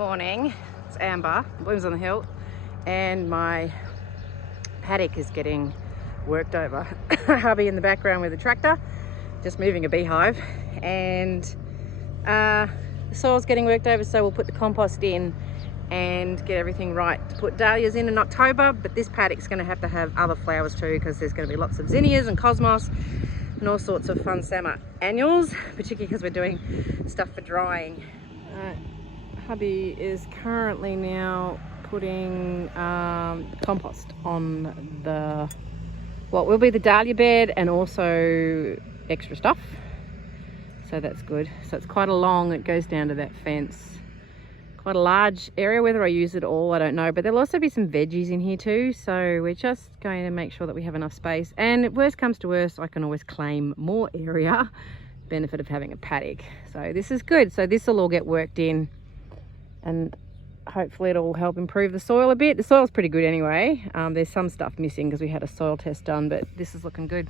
Morning, it's Amber, Blooms on the Hill, and my paddock is getting worked over. Hubby in the background with a tractor, just moving a beehive, and the soil's getting worked over, so we'll put the compost in and get everything right to put dahlias in October. But this paddock's going to have other flowers too, because there's going to be lots of zinnias and cosmos and all sorts of fun summer annuals, particularly because we're doing stuff for drying. Hubby is currently now putting compost on what will be the dahlia bed, and also extra stuff, so that's good. So it's quite it goes down to that fence, quite a large area. Whether I use it all, I don't know, but there'll also be some veggies in here too, so we're just going to make sure that we have enough space, and if worst comes to worst, I can always claim more area. Benefit of having a paddock. So this is good. So this will all get worked in, and hopefully it'll help improve the soil a bit. The soil's pretty good anyway. There's some stuff missing because we had a soil test done, but this is looking good.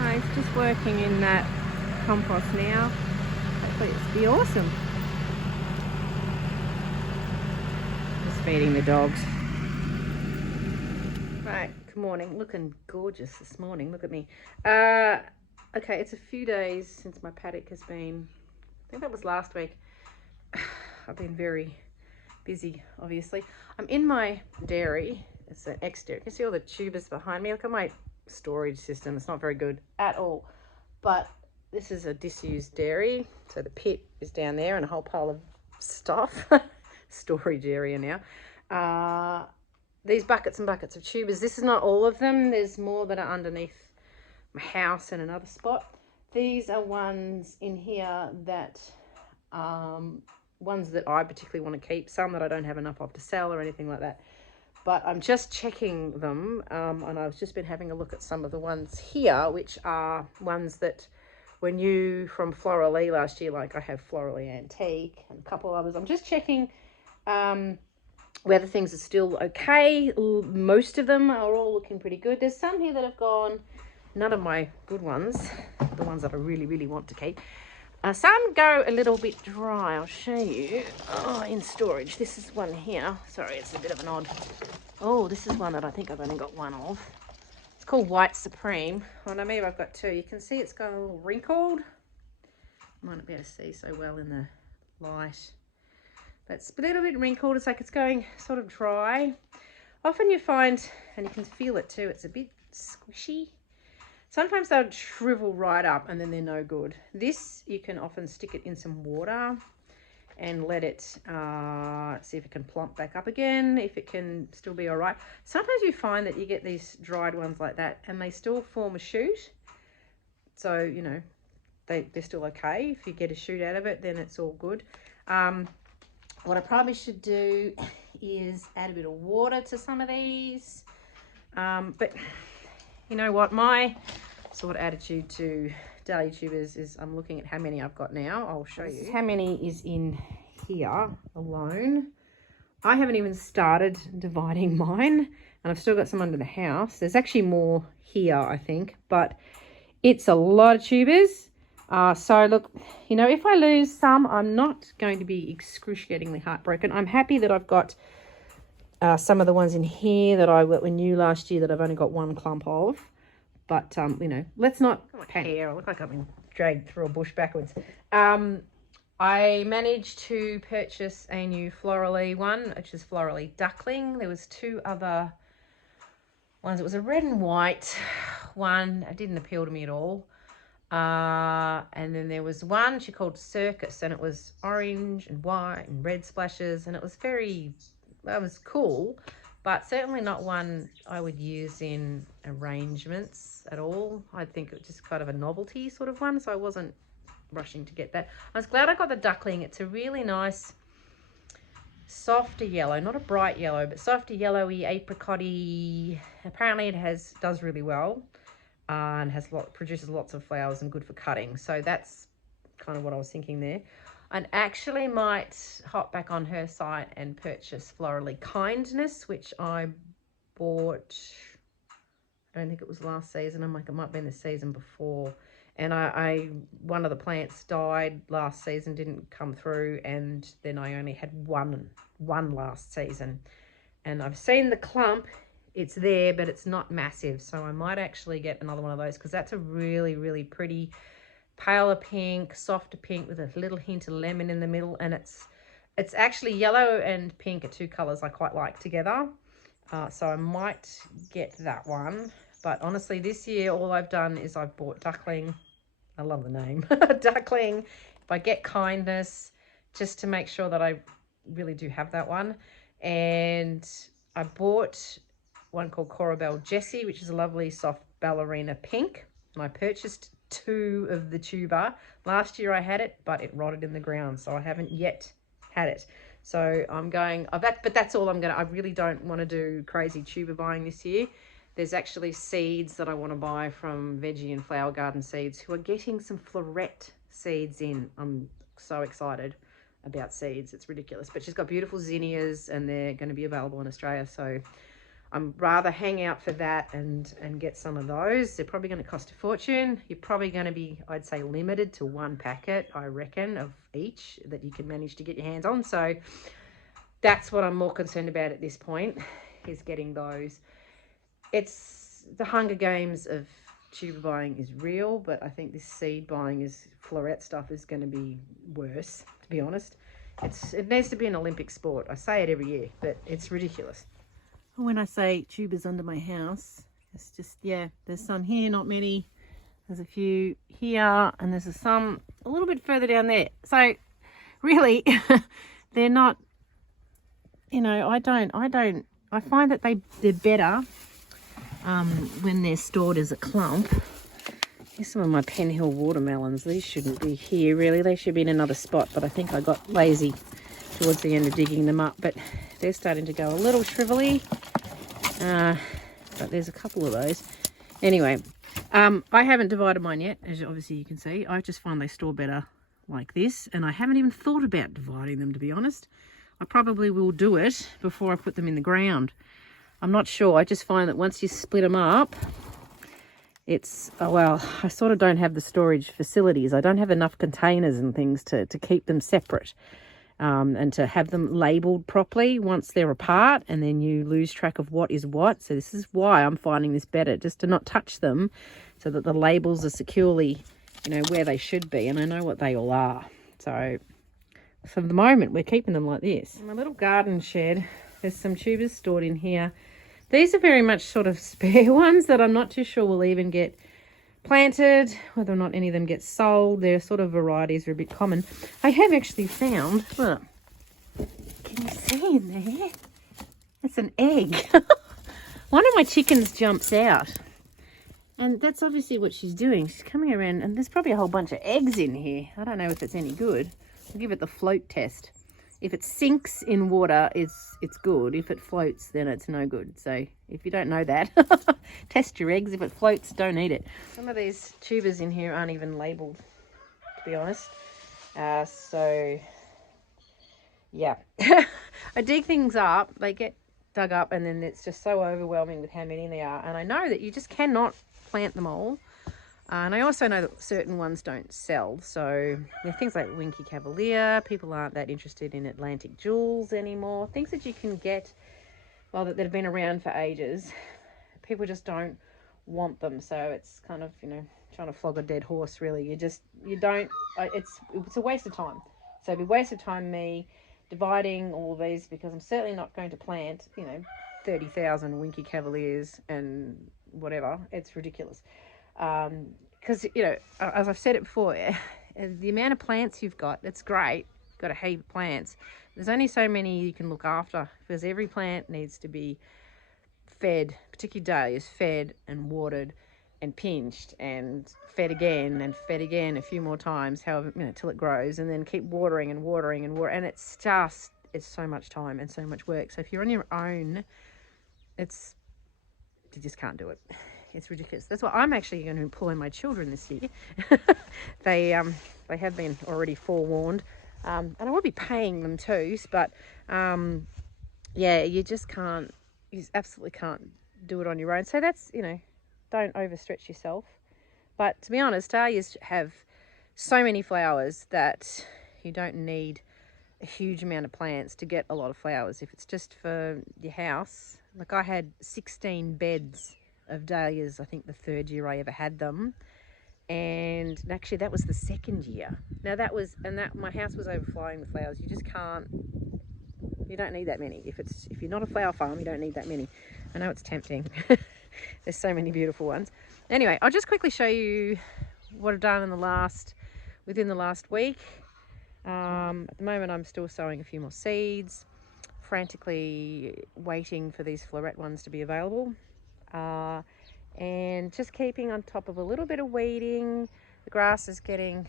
It's just working in that compost now. Hopefully it'll be awesome. Just feeding the dogs. Right, good morning. Looking gorgeous this morning. Look at me. Okay, it's a few days since my paddock has been, I think that was last week. I've been very busy, obviously. I'm in my dairy. It's an ex-dairy. You can see all the tubers behind me. Look at my storage system. It's not very good at all. But this is a disused dairy. So the pit is down there and a whole pile of stuff. Storage area now. These buckets and buckets of tubers. This is not all of them. There's more that are underneath my house and another spot. These are ones in here that ones that I particularly want to keep, some that I don't have enough of to sell or anything like that, but I'm just checking them, and I've just been having a look at some of the ones here, which are ones that were new from Florally last year. Like I have Florally Antique and a couple of others. I'm just checking whether things are still okay. Most of them are all looking pretty good. There's some here that have gone, none of my good ones, the ones that I really want to keep. Some go a little bit dry. I'll show you. In storage. This is one here. Sorry, it's a bit of an odd. This is one that I think I've only got one of. It's called White Supreme. Oh no, maybe I've got two. You can see it's got a little wrinkled. Might not be able to see so well in the light. But it's a little bit wrinkled. It's like it's going sort of dry. Often you find, and you can feel it too, it's a bit squishy. Sometimes they'll shrivel right up and then they're no good. This, you can often stick it in some water and let it, see if it can plump back up again, if it can still be all right. Sometimes you find that you get these dried ones like that and they still form a shoot. So, you know, they're still okay. If you get a shoot out of it, then it's all good. What I probably should do is add a bit of water to some of these. But you know what, my sort of attitude to dahlia tubers is I'm looking at how many I've got now. I'll show you how many is in here alone. I haven't even started dividing mine, and I've still got some under the house. There's actually more here, I think, but it's a lot of tubers. So look, you know, if I lose some, I'm not going to be excruciatingly heartbroken. I'm happy that I've got some of the ones in here that were new last year that I've only got one clump of. But, you know, let's not panic. I look like I've been dragged through a bush backwards. I managed to purchase a new Florally one, which is Florally Duckling. There was two other ones. It was a red and white one. It didn't appeal to me at all. And then there was one she called Circus, and it was orange and white and red splashes, and it was that was cool, but certainly not one I would use in arrangements at all. I think it was just kind of a novelty sort of one, so I wasn't rushing to get that. I was glad I got the Duckling. It's a really nice softer yellow, not a bright yellow, but softer yellowy, apricot-y. Apparently it does really well, and produces lots of flowers and good for cutting. So that's kind of what I was thinking there. I actually might hop back on her site and purchase Florally Kindness, which I bought, I don't think it was last season. I'm like, it might have been the season before. And one of the plants died last season, didn't come through, and then I only had one last season. And I've seen the clump, it's there, but it's not massive, so I might actually get another one of those, because that's a really, really pretty paler pink, softer pink with a little hint of lemon in the middle, and it's actually yellow and pink are two colors I quite like together. So I might get that one. But honestly, this year all I've done is I've bought duckling. I love the name. Duckling. If I get kindness, just to make sure that I really do have that one. And I bought one called Corabelle Jessie, which is a lovely soft ballerina pink. And I purchased 2 of the tuber. Last year I had it, but it rotted in the ground, so I haven't yet had it. So I'm going, but that's all I'm going to, I really don't want to do crazy tuber buying this year. There's actually seeds that I want to buy from Veggie and Flower Garden Seeds, who are getting some floret seeds in. I'm so excited about seeds. It's ridiculous. But she's got beautiful zinnias, and they're going to be available in Australia. So I'm rather hang out for that and get some of those. They're probably going to cost a fortune. You're probably going to be, I'd say, limited to 1 packet, I reckon, of each that you can manage to get your hands on. So that's what I'm more concerned about at this point, is getting those. It's the Hunger Games of tuber buying is real, but I think this seed buying floret stuff is going to be worse, to be honest. It needs to be an Olympic sport. I say it every year, but it's ridiculous. When I say tubers under my house, it's just, yeah, there's some here, not many. There's a few here, and there's some a little bit further down there. So really, they're not, you know, I find that they're better when they're stored as a clump. Here's some of my Pen Hill watermelons. These shouldn't be here, really. They should be in another spot, but I think I got lazy towards the end of digging them up. But they're starting to go a little shrivelly. But there's a couple of those. Anyway, I haven't divided mine yet, as obviously you can see. I just find they store better like this, and I haven't even thought about dividing them, to be honest. I probably will do it before I put them in the ground. I'm not sure. I just find that once you split them up, it's, well, I sort of don't have the storage facilities. I don't have enough containers and things to keep them separate, and to have them labelled properly once they're apart, and then you lose track of what is what. So this is why I'm finding this better, just to not touch them, so that the labels are securely, you know, where they should be, and I know what they all are. So for the moment, we're keeping them like this. In my little garden shed, there's some tubers stored in here. These are very much sort of spare ones that I'm not too sure will even get planted, whether or not any of them get sold. Their sort of varieties are a bit common. I have actually found, look, can you see in there? It's an egg. One of my chickens jumps out, and that's obviously what she's doing. She's coming around, and there's probably a whole bunch of eggs in here. I don't know if it's any good. I'll give it the float test. If it sinks in water, it's good. If it floats, then it's no good. So if you don't know that, test your eggs. If it floats, don't eat it. Some of these tubers in here aren't even labelled, to be honest. So, yeah. I dig things up. They get dug up, and then it's just so overwhelming with how many there are. And I know that you just cannot plant them all. And I also know that certain ones don't sell. So things like Winky Cavalier, people aren't that interested in Atlantic Jewels anymore. Things that you can get, well, that have been around for ages. People just don't want them. So it's kind of, you know, trying to flog a dead horse, really. It's a waste of time. So it'd be a waste of time me dividing all of these, because I'm certainly not going to plant, you know, 30,000 Winky Cavaliers and whatever. It's ridiculous. Because, you know, as I've said it before, the amount of plants you've got, it's great. You've got a heap of plants. There's only so many you can look after, because every plant needs to be fed, particularly dahlias, fed and watered and pinched and fed again a few more times, however, you know, till it grows, and then keep watering and watering and watering. And it's so much time and so much work. So if you're on your own, you just can't do it. It's ridiculous. That's why I'm actually going to employ my children this year. They have been already forewarned, and I will be paying them too. But yeah, you absolutely can't do it on your own. So that's, you know, don't overstretch yourself. But to be honest, dahlias have so many flowers that you don't need a huge amount of plants to get a lot of flowers. If it's just for your house, like I had 16 beds of dahlias, I think the 3rd year I ever had them. And actually that was the 2nd year. Now that my house was overflowing with flowers. You don't need that many. If you're not a flower farm, you don't need that many. I know it's tempting. There's so many beautiful ones. Anyway, I'll just quickly show you what I've done within the last week. At the moment I'm still sowing a few more seeds, frantically waiting for these floret ones to be available. And just keeping on top of a little bit of weeding. The grass is getting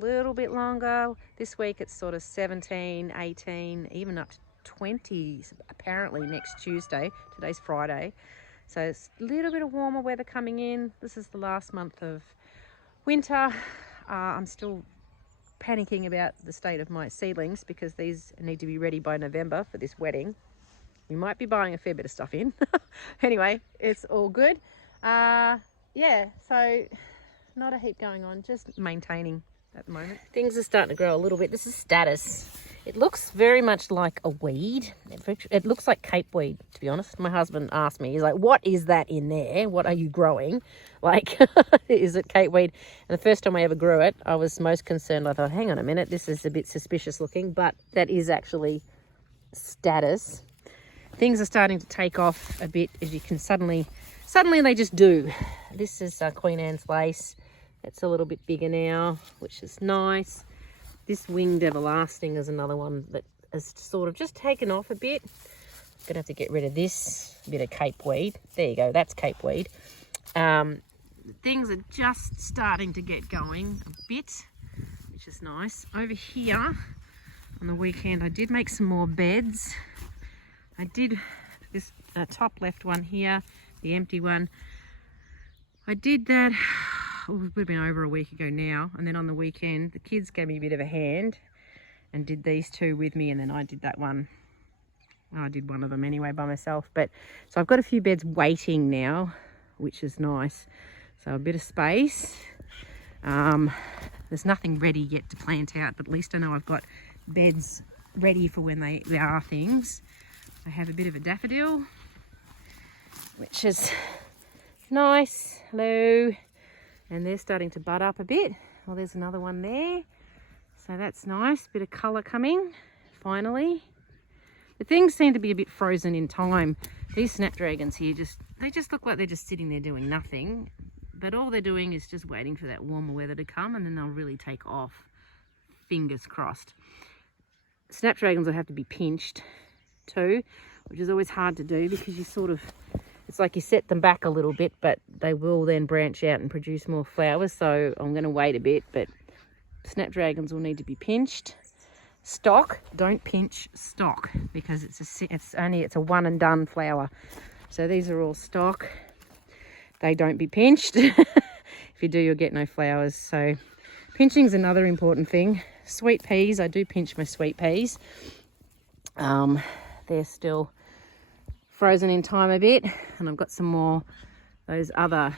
a little bit longer. This week it's sort of 17, 18, even up to 20 apparently next Tuesday. Today's Friday. So it's a little bit of warmer weather coming in. This is the last month of winter. I'm still panicking about the state of my seedlings because these need to be ready by November for this wedding. You might be buying a fair bit of stuff in. Anyway, it's all good. Yeah, so not a heap going on, just maintaining at the moment. Things are starting to grow a little bit. This is status. It looks very much like a weed. It looks like cape weed, to be honest. My husband asked me, he's like, what is that in there? What are you growing? Like, is it cape weed? And the first time I ever grew it, I was most concerned. I thought, hang on a minute, this is a bit suspicious looking, but that is actually status. Things are starting to take off a bit, as you can suddenly they just do. This is Queen Anne's lace. It's a little bit bigger now, which is nice. This winged everlasting is another one that has sort of just taken off a bit. I'm gonna have to get rid of this bit of cape weed. There you go, that's cape weed. Things are just starting to get going a bit, which is nice. Over here on the weekend, I did make some more beds. I did this top left one here, the empty one. I did that, it would have been over a week ago now, and then on the weekend the kids gave me a bit of a hand and did these two with me, and then I did that one. I did one of them anyway by myself. But so I've got a few beds waiting now, which is nice. So a bit of space. There's nothing ready yet to plant out, but at least I know I've got beds ready for when there are things. I have a bit of a daffodil, which is nice. Hello. And they're starting to bud up a bit. Well, there's another one there. So that's nice. Bit of colour coming, finally. The things seem to be a bit frozen in time. These snapdragons here, they just look like they're just sitting there doing nothing. But all they're doing is just waiting for that warmer weather to come, and then they'll really take off. Fingers crossed. Snapdragons will have to be pinched too, which is always hard to do because it's like you set them back a little bit, but they will then branch out and produce more flowers. So I'm going to wait a bit, but snapdragons will need to be pinched. Stock, don't pinch stock because it's a one and done flower. So these are all stock. They don't be pinched. If you do, you'll get no flowers. So pinching is another important thing. Sweet peas, I do pinch my sweet peas. They're still frozen in time a bit, and I've got some more those other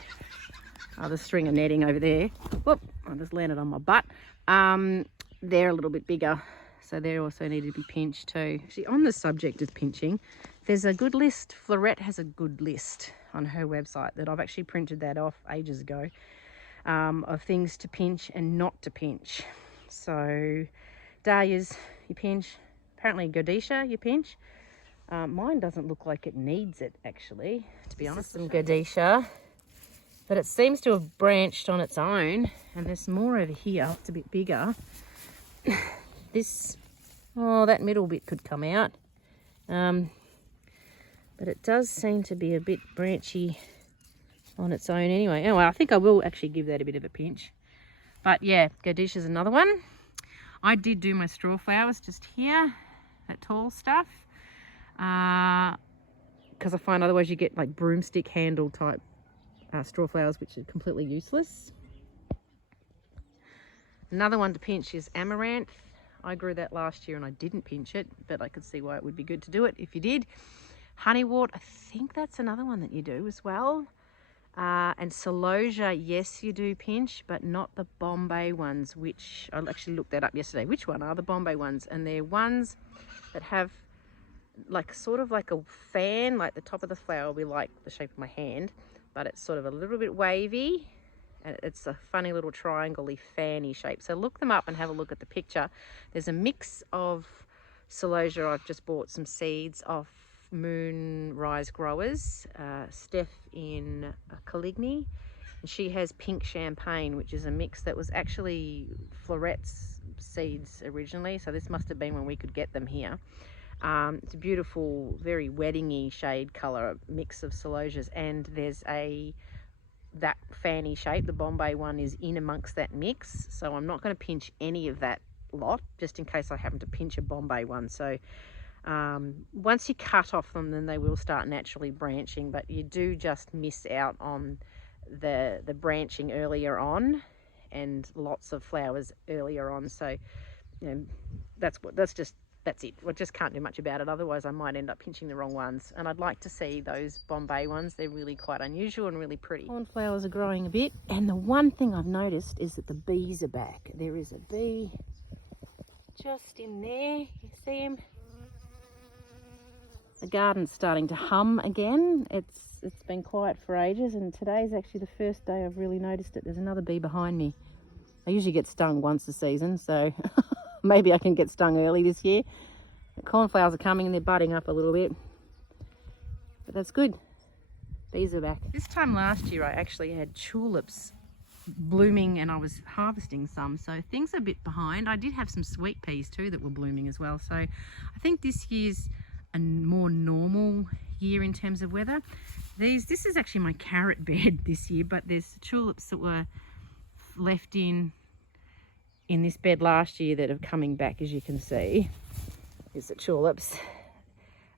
string of netting over there. Whoop, I just landed on my butt. They're a little bit bigger, so they also need to be pinched too. Actually, on the subject of pinching, there's a good list. Floret has a good list on her website that I've actually printed that off ages ago, of things to pinch and not to pinch. So dahlias you pinch, apparently Godisha you pinch. Mine doesn't look like it needs it, actually, to be honest. Some Godisha, but it seems to have branched on its own, and there's more over here. It's a bit bigger. That middle bit could come out, but it does seem to be a bit branchy on its own anyway. Anyway, I think I will actually give that a bit of a pinch. But yeah, Godisha's another one. I did do my straw flowers just here, that tall stuff. Because I find otherwise you get like broomstick handle type straw flowers, which are completely useless. Another one to pinch is amaranth. I grew that last year and I didn't pinch it, but I could see why it would be good to do it if you did. Honeywort, I think that's another one that you do as well. And celosia, yes, you do pinch, but not the Bombay ones, which I actually looked that up yesterday. Which one are the Bombay ones? And they're ones that have like sort of like a fan, like the top of the flower will be like the shape of my hand, but it's sort of a little bit wavy, and it's a funny little triangle-y fanny shape. So look them up and have a look at the picture. There's a mix of celosia. I've just bought some seeds off Moonrise Growers, Steph in Coligny, and she has pink champagne, which is a mix that was actually Florette's seeds originally, so this must have been when we could get them here. It's a beautiful, very wedding-y shade colour, mix of celosias, and there's that fanny shape, the Bombay one, is in amongst that mix, so I'm not going to pinch any of that lot, just in case I happen to pinch a Bombay one. So once you cut off them, then they will start naturally branching, but you do just miss out on the branching earlier on and lots of flowers earlier on. So you know, that's it. I just can't do much about it, otherwise I might end up pinching the wrong ones. And I'd like to see those Bombay ones. They're really quite unusual and really pretty. Cornflowers are growing a bit, and the one thing I've noticed is that the bees are back. There is a bee just in there, you see him? The garden's starting to hum again. It's been quiet for ages, and today's actually the first day I've really noticed it. There's another bee behind me. I usually get stung once a season, so maybe I can get stung early this year. The cornflowers are coming and they're budding up a little bit, but that's good. Bees are back. This time last year I actually had tulips blooming and I was harvesting some, so things are a bit behind. I did have some sweet peas too that were blooming as well, so I think this year's a more normal year in terms of weather. This is actually my carrot bed this year, but there's tulips that were left in this bed last year that are coming back, as you can see. Is the tulips.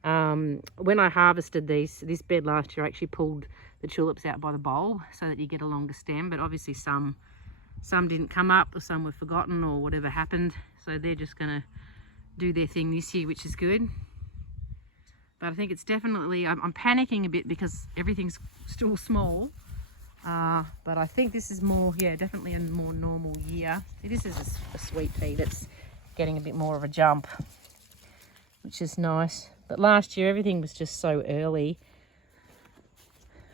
When I harvested this bed last year, I actually pulled the tulips out by the bowl so that you get a longer stem, but obviously some didn't come up, or some were forgotten, or whatever happened, so they're just gonna do their thing this year, which is good. But I think it's definitely, I'm panicking a bit because everything's still small. But I think this is more, yeah, definitely a more normal year. See, this is a sweet pea that's getting a bit more of a jump, which is nice. But last year everything was just so early.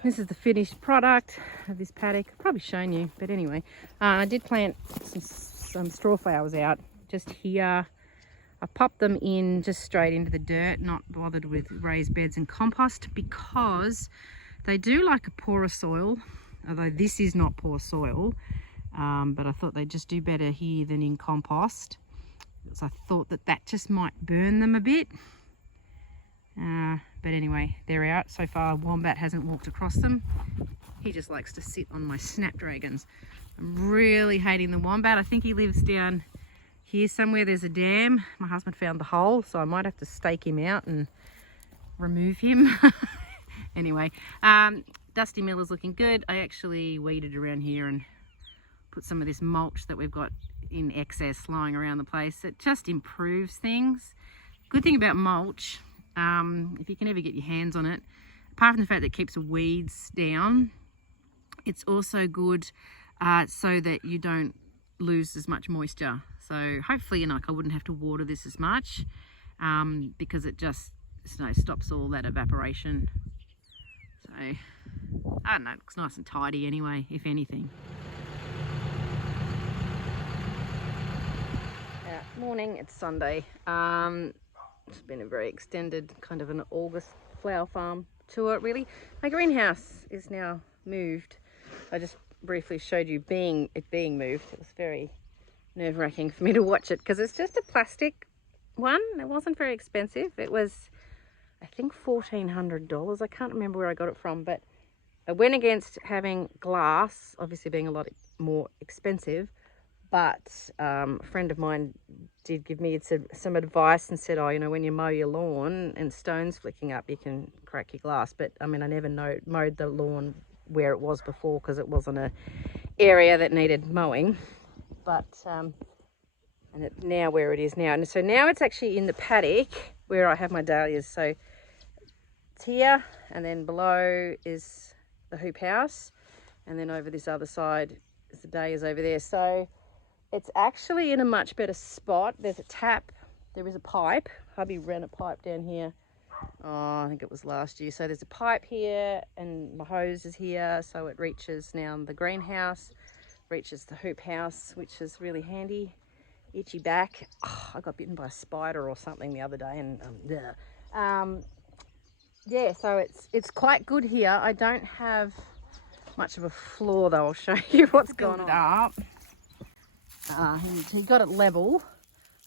This is the finished product of this paddock. I've probably shown you, but anyway, I did plant some straw flowers out just here. I popped them in just straight into the dirt, not bothered with raised beds and compost, because they do like a poorer soil, although this is not poor soil, but I thought they'd just do better here than in compost. So I thought that just might burn them a bit. But anyway, they're out. So far, Wombat hasn't walked across them. He just likes to sit on my snapdragons. I'm really hating the Wombat. I think he lives down here somewhere. There's a dam. My husband found the hole, so I might have to stake him out and remove him. Anyway, Dusty Mill is looking good. I actually weeded around here and put some of this mulch that we've got in excess lying around the place. It just improves things. Good thing about mulch, if you can ever get your hands on it, apart from the fact that it keeps the weeds down, it's also good so that you don't lose as much moisture. So hopefully, I wouldn't have to water this as much because it just stops all that evaporation. So I don't know, it looks nice and tidy anyway, if anything. Morning, it's Sunday. It's been a very extended kind of an August flower farm tour, really. My greenhouse is now moved. I just briefly showed you it being moved. It was very nerve-wracking for me to watch it because it's just a plastic one. It wasn't very expensive. It was, I think, $1,400. I can't remember where I got it from, but I went against having glass, obviously being a lot more expensive. But a friend of mine did give me some advice and said, oh, when you mow your lawn and stones flicking up, you can crack your glass. But I mean, I never mowed the lawn where it was before because it wasn't an area that needed mowing. But and now where it is now, and so now it's actually in the paddock where I have my dahlias. So it's here, and then below is the hoop house. And then over this other side, the dahlias over there. So it's actually in a much better spot. There's a tap, there is a pipe. Hubby ran a pipe down here. Oh, I think it was last year. So there's a pipe here and my hose is here. So it reaches now the greenhouse, reaches the hoop house, which is really handy. Itchy back. Oh, I got bitten by a spider or something the other day, and yeah, so it's quite good here. I don't have much of a floor though. I'll show you what's going on. Up. He got it level.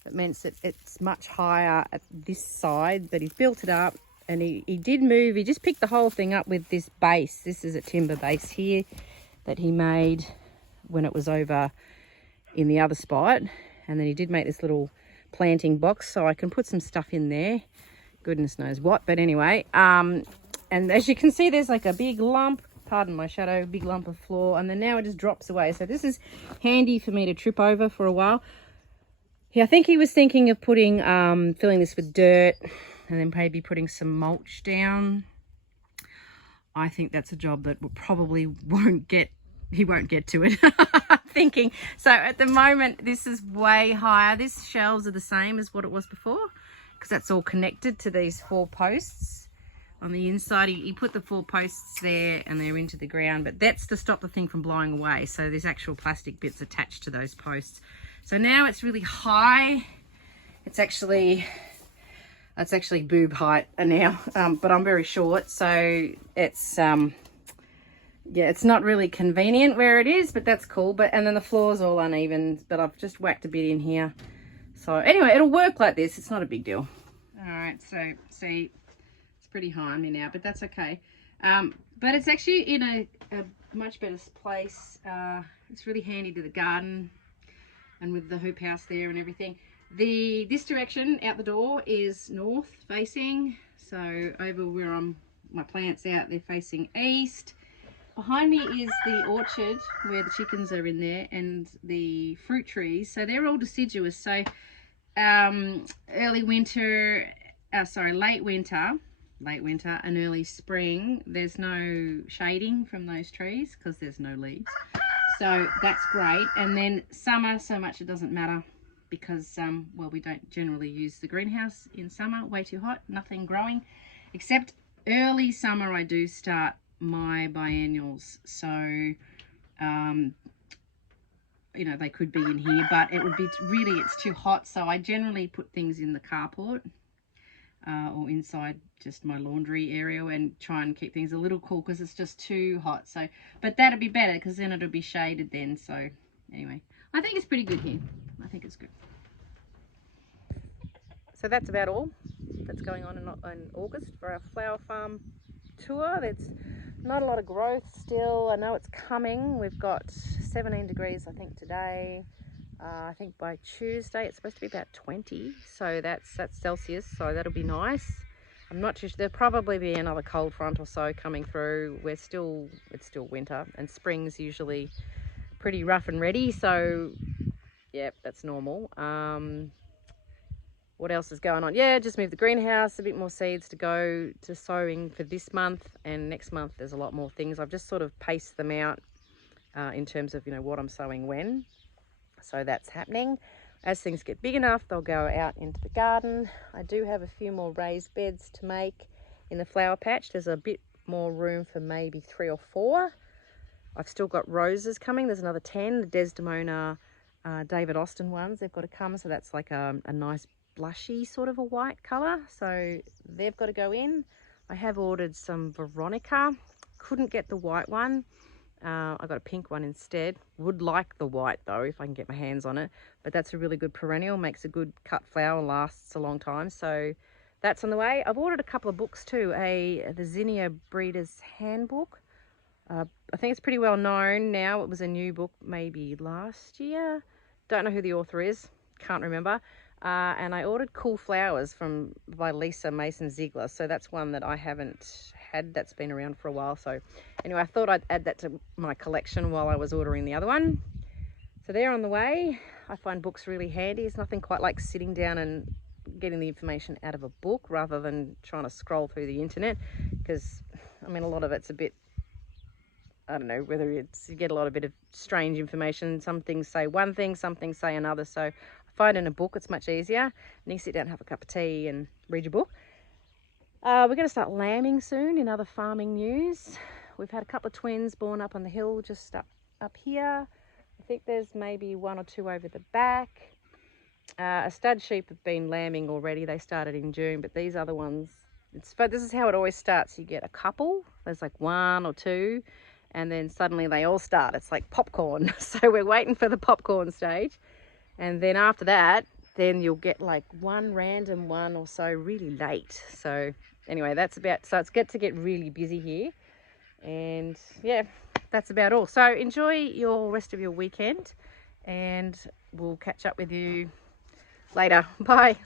That means that it's much higher at this side, but he's built it up, and he did move. He just picked the whole thing up with this base. This is a timber base here that he made when it was over in the other spot. And then he did make this little planting box, so I can put some stuff in there. Goodness knows what, but anyway. And as you can see, there's like a big lump, pardon my shadow, big lump of floor, and then now it just drops away. So this is handy for me to trip over for a while. Yeah, I think he was thinking of putting, filling this with dirt and then maybe putting some mulch down. I think that's a job that probably he won't get to it. Thinking. So at the moment, this is way higher. These shelves are the same as what it was before, because that's all connected to these 4 posts on the inside. He put the 4 posts there and they're into the ground, but that's to stop the thing from blowing away. So there's actual plastic bits attached to those posts. So now it's really high. It's actually boob height now, but I'm very short, so it's yeah, it's not really convenient where it is, but that's cool. And then the floor's all uneven, but I've just whacked a bit in here. So anyway, it'll work like this. It's not a big deal. All right, so see, it's pretty high on me now, but that's okay. But it's actually in a much better place. It's really handy to the garden and with the hoop house there and everything. This direction out the door is north facing. So over where my plant's out, they're facing east. Behind me is the orchard where the chickens are in there, and the fruit trees. So they're all deciduous. So late winter and early spring, there's no shading from those trees because there's no leaves. So that's great. And then summer, so much it doesn't matter because, well, we don't generally use the greenhouse in summer. Way too hot, nothing growing. Except early summer I do start my biennials, so you know, they could be in here, but it would be really, it's too hot, so I generally put things in the carport or inside just my laundry area and try and keep things a little cool because it's just too hot. So but that'd be better because then it'll be shaded then. So anyway, I think it's pretty good here. I think it's good. So that's about all that's going on in August for our flower farm tour. There's not a lot of growth still. I know it's coming. We've got 17 degrees I think today. I think by Tuesday it's supposed to be about 20, so that's Celsius, so that'll be nice. I'm not too sure. There'll probably be another cold front or so coming through. It's still winter, and spring's usually pretty rough and ready, so yeah, that's normal. What else is going on? Yeah, just moved the greenhouse, a bit more seeds to go to sowing for this month, and next month there's a lot more things. I've just sort of paced them out in terms of, you know, what I'm sowing when. So that's happening. As things get big enough, they'll go out into the garden. I do have a few more raised beds to make in the flower patch. There's a bit more room for maybe 3 or 4. I've still got roses coming. There's another 10. The Desdemona David Austin ones, they've got to come. So that's like a nice blushy sort of a white colour. So they've got to go in. I have ordered some Veronica. Couldn't get the white one. I got a pink one instead. Would like the white though if I can get my hands on it, but that's a really good perennial, makes a good cut flower, lasts a long time, so that's on the way. I've ordered a couple of books too. The Zinnia Breeder's Handbook. I think it's pretty well known now. It was a new book maybe last year. Don't know who the author is, can't remember. And I ordered Cool Flowers by Lisa Mason Ziegler, so that's one that I haven't had, that's been around for a while. So anyway, I thought I'd add that to my collection while I was ordering the other one. So they're on the way. I find books really handy. It's nothing quite like sitting down and getting the information out of a book rather than trying to scroll through the internet, because I mean a lot of it's a bit I don't know whether it's, you get a lot of bit of strange information. Some things say one thing, some things say another. So I find in a book it's much easier. And you sit down and have a cup of tea and read your book. We're going to start lambing soon in other farming news. We've had a couple of twins born up on the hill just up here. I think there's maybe 1 or 2 over the back. A stud sheep have been lambing already. They started in June, but these other ones, but this is how it always starts. You get a couple, there's like 1 or 2, and then suddenly they all start. It's like popcorn. So we're waiting for the popcorn stage. And then after that, then you'll get like 1 random one or so really late. So anyway, so it's to get really busy here. And yeah, that's about all. So enjoy your rest of your weekend, and we'll catch up with you later. Bye.